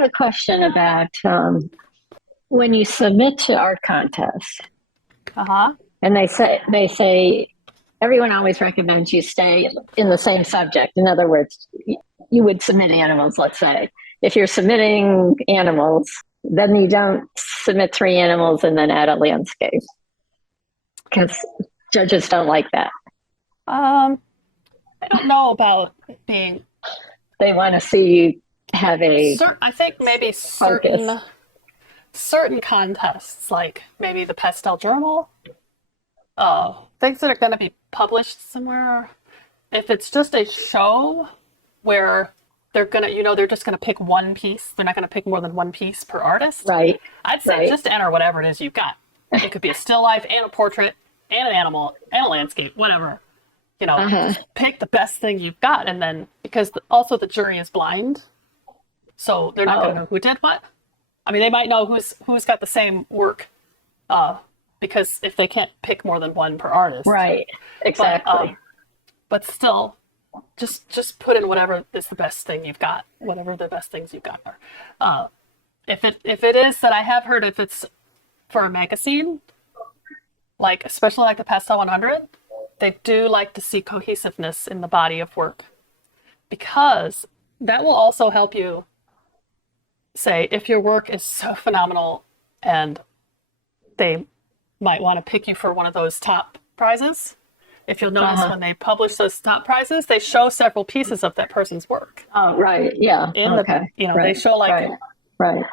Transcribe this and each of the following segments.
have a question about when you submit to art contests, Uh-huh. and they say everyone always recommends you stay in the same subject. In other words, you would submit animals. Let's say if you're submitting animals, then you don't submit three animals and then add a landscape because judges don't like that. Um, I don't know about it being They want to see you have a I think maybe focus. certain contests, like maybe the Pastel Journal, things that are going to be published somewhere. If it's just a show where they're just gonna pick one piece. They're not gonna pick more than one piece per artist. Right, I'd say right. just enter whatever it is you've got. It could be a still life and a portrait and an animal and a landscape, whatever. Uh-huh. Just pick the best thing you've got, and then because also the jury is blind, so they're not gonna Oh, know who did what. I mean, they might know who's got the same work, uh, because if they can't pick more than one per artist, right. but Exactly. but still, just put in whatever is the best thing you've got, whatever the best things you've got are. Uh, if it is that I have heard if it's for a magazine, like especially like the Pastel 100, they do like to see cohesiveness in the body of work because that will also help you say if your work is so phenomenal and they might want to pick you for one of those top prizes. If you'll notice Uh-huh. when they publish those top prizes, they show several pieces of that person's work Oh, right. Yeah. in the, Okay. they Right. show like, Right. Right.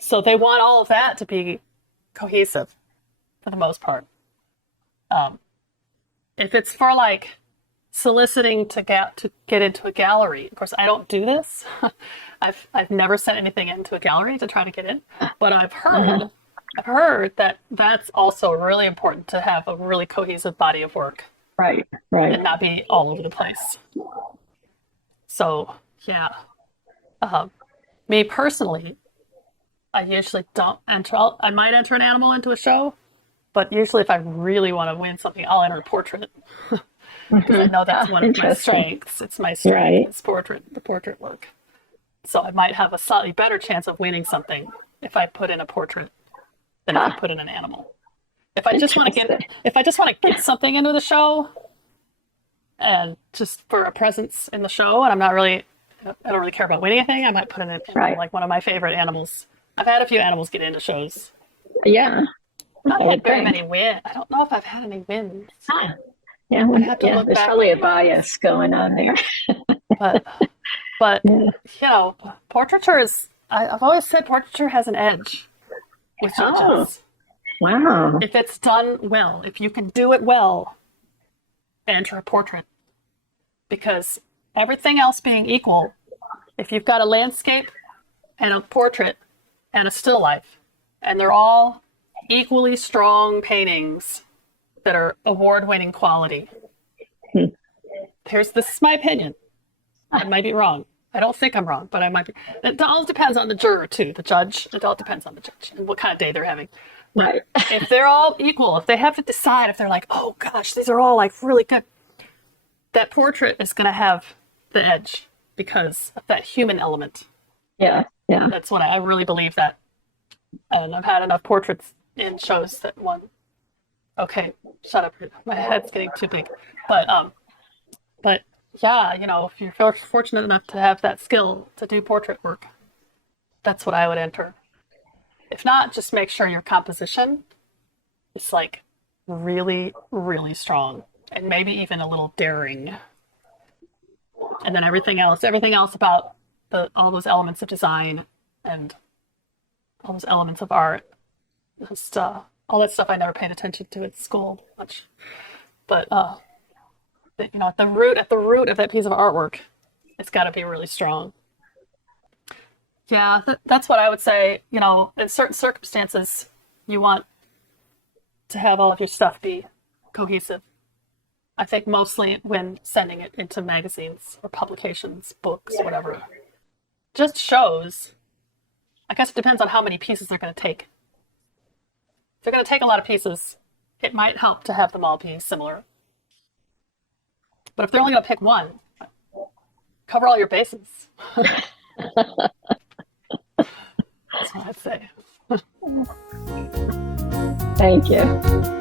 so they want all of that to be cohesive for the most part. Um, if it's for like soliciting to get into a gallery, of course I don't do this. I've never sent anything into a gallery to try to get in, but Uh-huh. I've heard that that's also really important to have a really cohesive body of work Right. Right. and not be all over the place. So yeah, um, me personally, I usually don't enter. I might enter an animal into a show, but usually if I really want to win something, I'll enter a portrait because I Hmm. know that's Ah, one of my interesting. strengths. It's my strength, Right. it's the portrait look. So I might have a slightly better chance of winning something if I put in a portrait than if I Ah, put in an animal. If I just want to get interesting. if I just want to get something into the show and just for a presence in the show, and I don't really care about winning anything, I might put in an animal, Right. like one of my favorite animals. I've had a few animals get into shows. Yeah. Not I had would very think. many wins. I don't know if I've had any wins. Ah, yeah. I'd have to Yeah. look There's back probably on a the wins. bias going on there. But but Yeah. you know, portraiture is I've always said portraiture has an edge with Oh, judges. wow. If it's done well, if you can do it well, enter a portrait. Because everything else being equal, if you've got a landscape and a portrait and a still life, and they're all equally strong paintings that are award winning quality, Hmm. this is my opinion. I might be wrong. I don't think I'm wrong, but I might be. It all depends on the juror, too, the judge. It all depends on the judge and what kind of day they're having. But Right. if they're all equal, if they have to decide if they're like, oh gosh, these are all like really good, that portrait is going to have the edge because of that human element. Yeah. Yeah. That's what I really believe that. And I've had enough portraits in shows that won. Okay, shut up. My head's getting too big. But yeah, if you're fortunate enough to have that skill to do portrait work, that's what I would enter. If not, just make sure your composition is like really, really strong and maybe even a little daring. And then everything else about all those elements of design and all those elements of art, just all that stuff I never paid attention to at school much. But at the root of that piece of artwork, it's got to be really strong. Yeah, that's what I would say. In certain circumstances, you want to have all of your stuff be cohesive. I think mostly when sending it into magazines or publications, books, whatever. Just shows. I guess it depends on how many pieces they're going to take. If they're going to take a lot of pieces, it might help to have them all be similar. But if they're only going to pick one, cover all your bases. I'd say. Thank you.